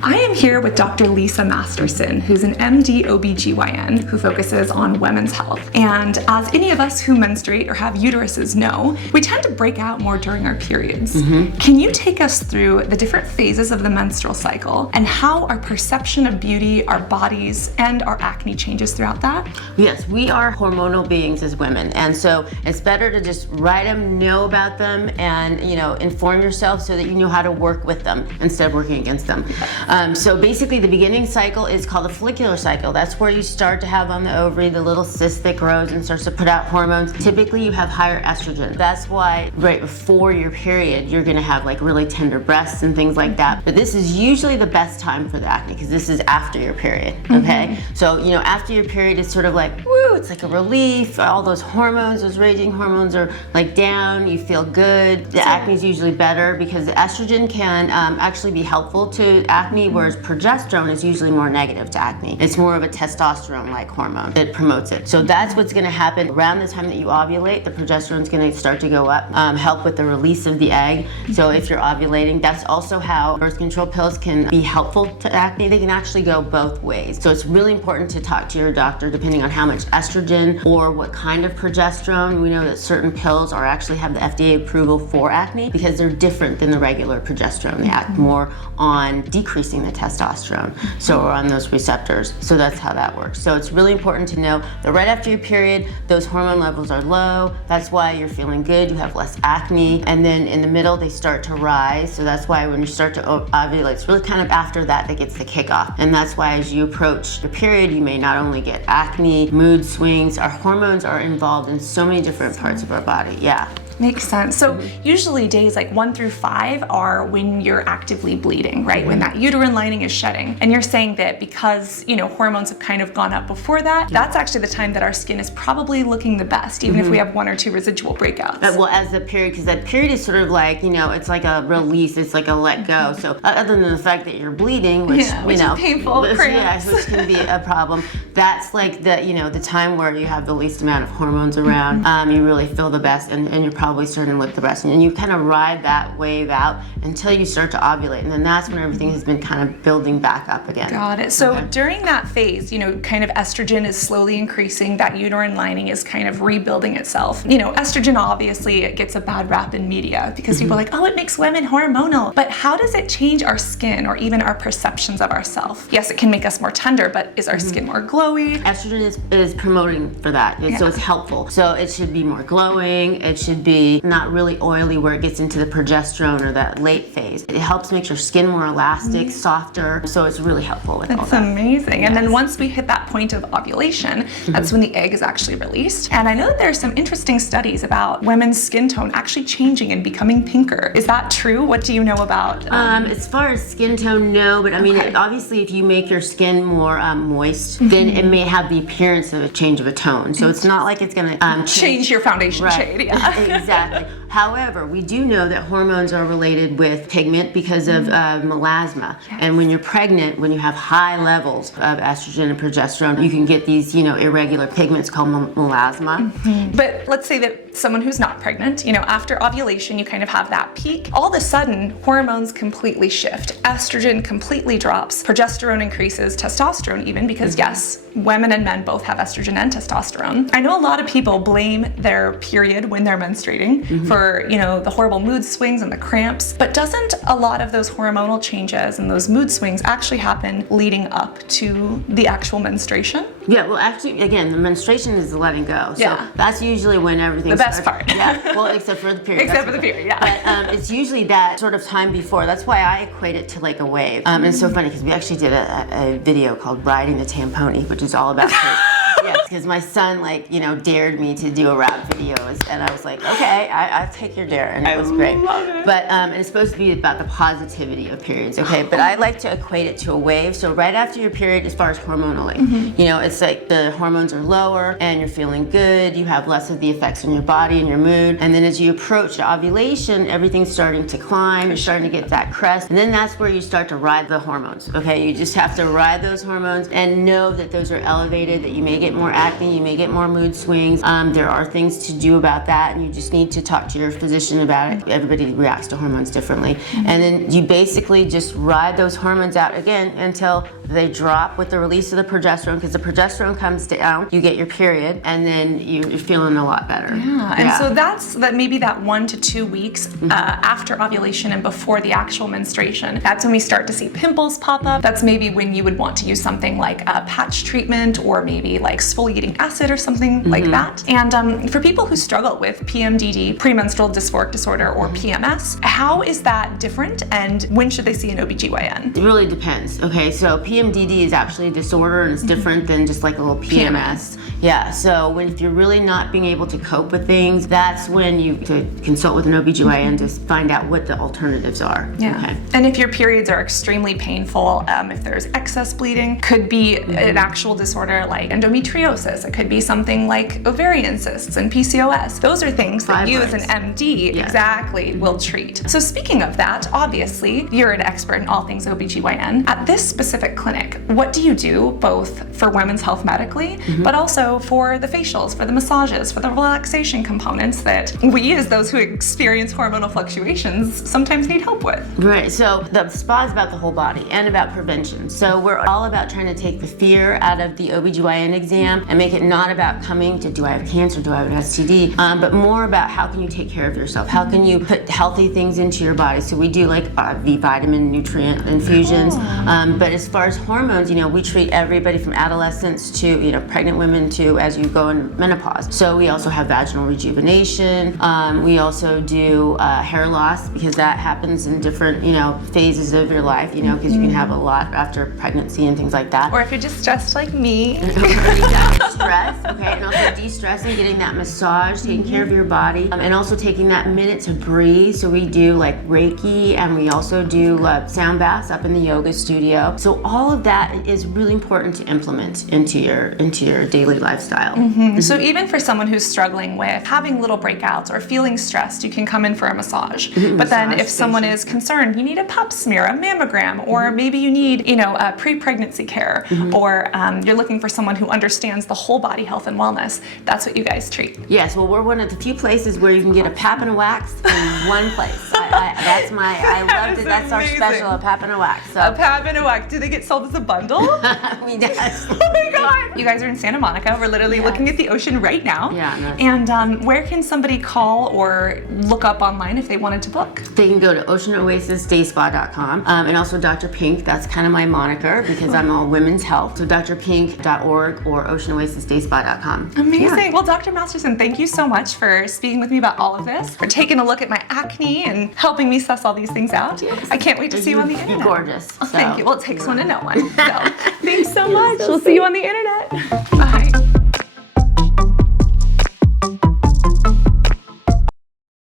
I am here with Dr. Lisa Masterson, who's an MD OBGYN who focuses on women's health. And as any of us who menstruate or have uteruses know, we tend to break out more during our periods. Can you take us through the different phases of the menstrual cycle and how our perception of beauty, our bodies, and our acne changes throughout that? Yes, we are hormonal beings as women, and so it's better to just write them, know about them, and inform yourself so that you know how to work with them instead of working against them. So basically the beginning cycle is called the follicular cycle. That's where you start to have on the ovary the little cyst that grows and starts to put out hormones. Typically you have higher estrogen. That's why right before your period you're gonna have like really tender breasts and things like that. But this is usually the best time for the acne because this is after your period, okay? So after your period it's sort of like, woo, it's like a relief. All those hormones, those raging hormones are like down, you feel good. The acne is usually better because the estrogen can actually be helpful to acne, whereas progesterone is usually more negative to acne. It's more of a testosterone-like hormone that promotes it. So that's what's gonna happen around the time that you ovulate. The progesterone's gonna start to go up, help with the release of the egg. So if you're ovulating, that's also how birth control pills can be helpful to acne. They can actually go both ways. So it's really important to talk to your doctor depending on how much estrogen or what kind of progesterone. We know that certain pills actually have the FDA approval for acne because they're different than the regular progesterone. They act more on decreasing the testosterone, so on those receptors. So that's how that works. So it's really important to know that right after your period, those hormone levels are low. That's why you're feeling good, you have less acne. And then in the middle, they start to rise. So that's why when you start to ovulate, it's really kind of after that gets the kickoff. And that's why as you approach your period, you may not only get acne, mood swings. Our hormones are involved in so many different parts of our body, yeah. Makes sense. So usually days like 1 through 5 are when you're actively bleeding, right? When that uterine lining is shedding. And you're saying that because, hormones have kind of gone up before that, that's actually the time that our skin is probably looking the best, even if we have 1 or 2 residual breakouts. Well, as the period, because that period is sort of like, it's like a release, it's like a let go. So other than the fact that you're bleeding, which, is painful, cramps. Which can be a problem, that's like the time where you have the least amount of hormones around. You really feel the best and you're probably starting to look the best. And you kind of ride that wave out until you start to ovulate. And then that's when everything has been kind of building back up again. Got it. So during that phase, kind of estrogen is slowly increasing, that uterine lining is kind of rebuilding itself. Estrogen obviously it gets a bad rap in media because people are like, oh, it makes women hormonal. But how does it change our skin or even our perceptions of ourselves? Yes, it can make us more tender, but is our skin more glowy? Estrogen is promoting for that. So it's helpful. So it should be more glowing. It should be not really oily where it gets into the progesterone or that late phase. It helps make your skin more elastic, softer. So it's really helpful with all that. That's amazing. And then once we hit that point of ovulation, that's when the egg is actually released. And I know that there's some interesting studies about women's skin tone actually changing and becoming pinker. Is that true? What do you know about? As far as skin tone, no. But I mean, obviously if you make your skin more moist, then it may have the appearance of a change of a tone. So it's not like it's going to change your foundation shade. Yeah. Exactly. However, we do know that hormones are related with pigment because of melasma. Yes. And when you're pregnant, when you have high levels of estrogen and progesterone, you can get these, irregular pigments called melasma. But let's say that someone who's not pregnant, after ovulation, you kind of have that peak. All of a sudden, hormones completely shift. Estrogen completely drops. Progesterone increases, testosterone even, because yes, women and men both have estrogen and testosterone. I know a lot of people blame their period when they're menstruating for, the horrible mood swings and the cramps, but doesn't a lot of those hormonal changes and those mood swings actually happen leading up to the actual menstruation? Yeah, well actually, again, the menstruation is the letting go. So that's usually when everything starts. The best part. Yeah, well, except for the period. Except for the period, yeah. But it's usually that sort of time before. That's why I equate it to like a wave. It's so funny because we actually did a video called Riding the Tamponi, which is all about yes, because my son dared me to do a rap video, and I was like, okay, I'll take your dare, and it was great. But it's supposed to be about the positivity of periods, okay? But I like to equate it to a wave. So right after your period, as far as hormonally, it's like the hormones are lower, and you're feeling good. You have less of the effects on your body and your mood. And then as you approach ovulation, everything's starting to climb. You're starting to get that crest, and then that's where you start to ride the hormones. Okay, you just have to ride those hormones and know that those are elevated. That you may get more acne, you may get more mood swings. There are things to do about that, and you just need to talk to your physician about it. Everybody reacts to hormones differently. And then you basically just ride those hormones out again until they drop with the release of the progesterone, because the progesterone comes down, you get your period, and then you're feeling a lot better. Yeah, and so that's maybe that 1 to 2 weeks after ovulation and before the actual menstruation. That's when we start to see pimples pop up. That's maybe when you would want to use something like a patch treatment, or maybe like exfoliating acid or something like that. And for people who struggle with PMDD, premenstrual dysphoric disorder, or PMS, how is that different, and when should they see an OBGYN? It really depends. Okay, so PMDD is actually a disorder, and it's different than just like a little PMS. Yeah, so if you're really not being able to cope with things, that's when you to consult with an OBGYN to find out what the alternatives are. Yeah. Okay. And if your periods are extremely painful, if there's excess bleeding, could be an actual disorder like endometriosis. It could be something like ovarian cysts and PCOS. Those are things that you as an MD exactly will treat. So speaking of that, obviously you're an expert in all things OBGYN. At this specific clinic, what do you do both for women's health medically, but also for the facials, for the massages, for the relaxation components that we as those who experience hormonal fluctuations sometimes need help with? Right, so the spa is about the whole body and about prevention. So we're all about trying to take the fear out of the OBGYN exam and make it not about coming to, do I have cancer, do I have an STD, but more about how can you take care of yourself? How can you put healthy things into your body? So we do like V vitamin nutrient infusions, but as far as hormones, we treat everybody from adolescents to, pregnant women to as you go in menopause. So we also have vaginal rejuvenation. We also do hair loss, because that happens in different, phases of your life, because you can have a lot after pregnancy and things like that. Or if you're just stressed like me. Stress, okay, and also de-stressing, getting that massage, taking care of your body, and also taking that minute to breathe. So we do like Reiki, and we also do sound baths up in the yoga studio. So all of that is really important to implement into your daily lifestyle. So even for someone who's struggling with having little breakouts or feeling stressed, you can come in for a massage. But then if someone is concerned, you need a pap smear, a mammogram, or maybe you need, a pre-pregnancy care, or you're looking for someone who understands the whole body health and wellness, that's what you guys treat. Yes, well, we're one of the few places where you can get a pap and a wax in one place. I love it. That's our special, a pap and a wax. So. A pap and a wax. Do they get sold as a bundle? We does. Oh my God. You guys are in Santa Monica. We're literally looking at the ocean right now. Yeah. Nice. And where can somebody call or look up online if they wanted to book? They can go to oceanoasisdayspa.com, and also Dr. Pink. That's kind of my moniker because I'm all women's health. So drpink.org or oceanoasisdayspa.com. Amazing. Yeah. Well, Dr. Masterson, thank you so much for speaking with me about all of this, for taking a look at my acne and helping me suss all these things out. Yes. I can't wait to see you on the internet. You're gorgeous. Oh, thank you. Well, it takes one to know one. So, thanks so much. We'll see you on the internet.